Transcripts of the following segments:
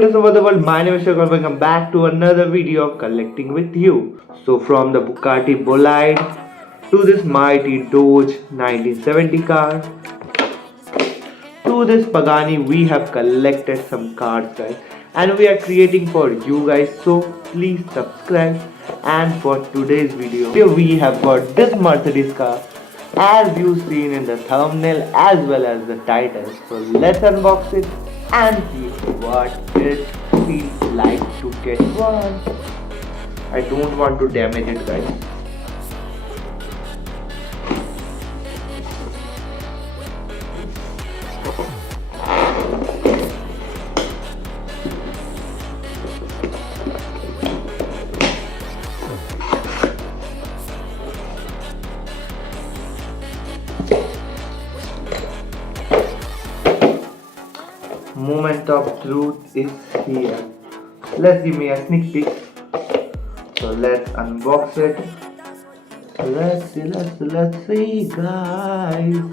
creators over the world, my name is Shakar. Welcome back to another video of collecting with you. So from the Bugatti Bolide to this mighty Dodge 1970 car to this Pagani, we have collected some cars guys and we are creating for you guys, so please subscribe. And for today's video, here we have got this Mercedes car as you seen in the thumbnail as well as the title. So let's unbox it and see what it feels like to get one. I don't want to damage it guys. Moment of truth is here. Let's give me a sneak peek. So let's unbox it. Let's see guys.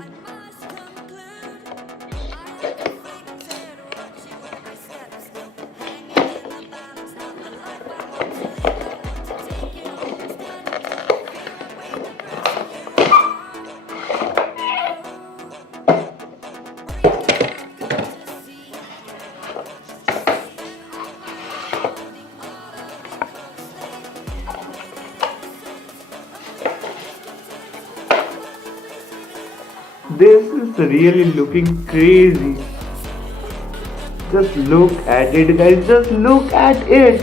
This is really looking crazy. Just look at it guys, just look at it.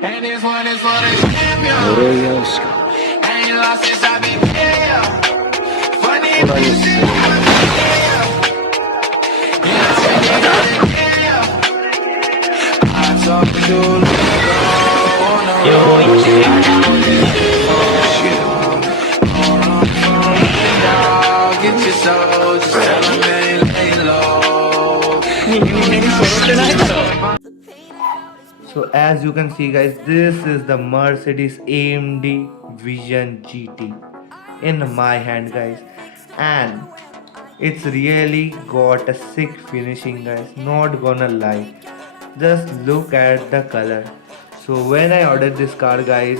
And this one is for the champions. Ain't lost since I've been here. Funny I talk So as you can see guys, this is the Mercedes AMD Vision GT in my hand guys, and it's really got a sick finishing guys, not gonna lie. Just look at the color. So when I ordered this car guys,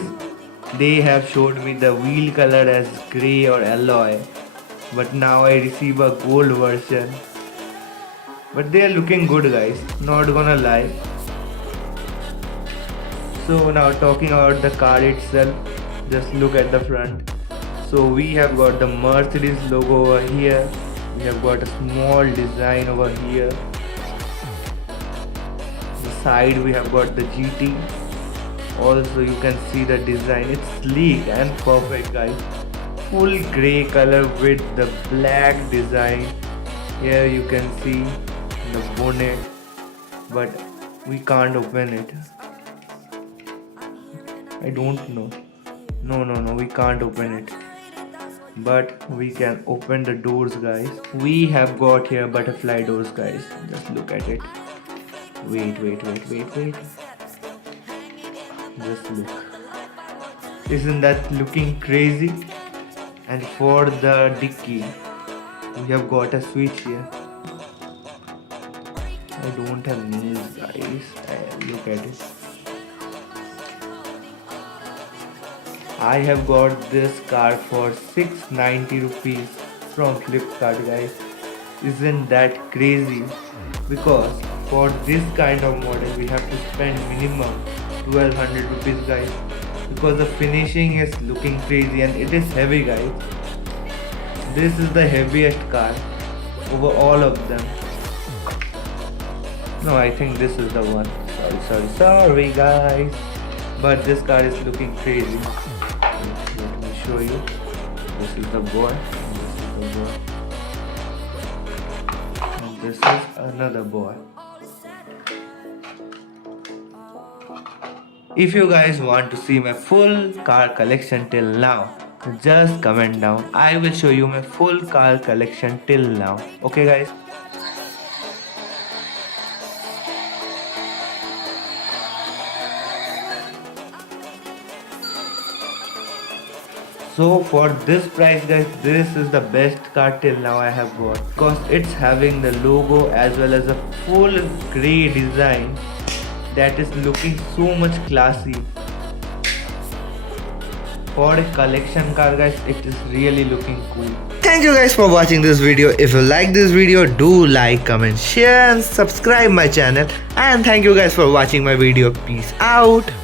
they have showed me the wheel color as grey or alloy, but now I receive a gold version. But they are looking good guys, not gonna lie. So now talking about the car itself, just look at the front. So we have got the Mercedes logo over here. We have got a small design over here. The side we have got the GT. Also you can see the design, it's sleek and perfect guys. Full grey color with the black design. Here you can see the bonnet, but we can't open it. I don't know. No, we can't open it. But we can open the doors guys. We have got here butterfly doors guys. Just look at it. Wait. Just look. Isn't that looking crazy? And for the dicky, we have got a switch here. I don't have nails guys. Look at it. I have got this car for 690 rupees from Flipkart guys. Isn't that crazy? Because for this kind of model we have to spend minimum 1200 rupees guys, because the finishing is looking crazy and it is heavy guys. This is the heaviest car over all of them. No, I think this is the one. Sorry guys, but this car is looking crazy. Let me show you. This is the boy, and this is another boy. If you guys want to see my full car collection till now, just comment down. I will show you my full car collection till now. Okay guys. So for this price guys, this is the best car till now I have got, because it's having the logo as well as a full grey design. that is looking so much classy. For a collection car guys, it is really looking cool. Thank you guys for watching this video. If you like this video, do like, comment, share and subscribe my channel. And thank you guys for watching my video. Peace out.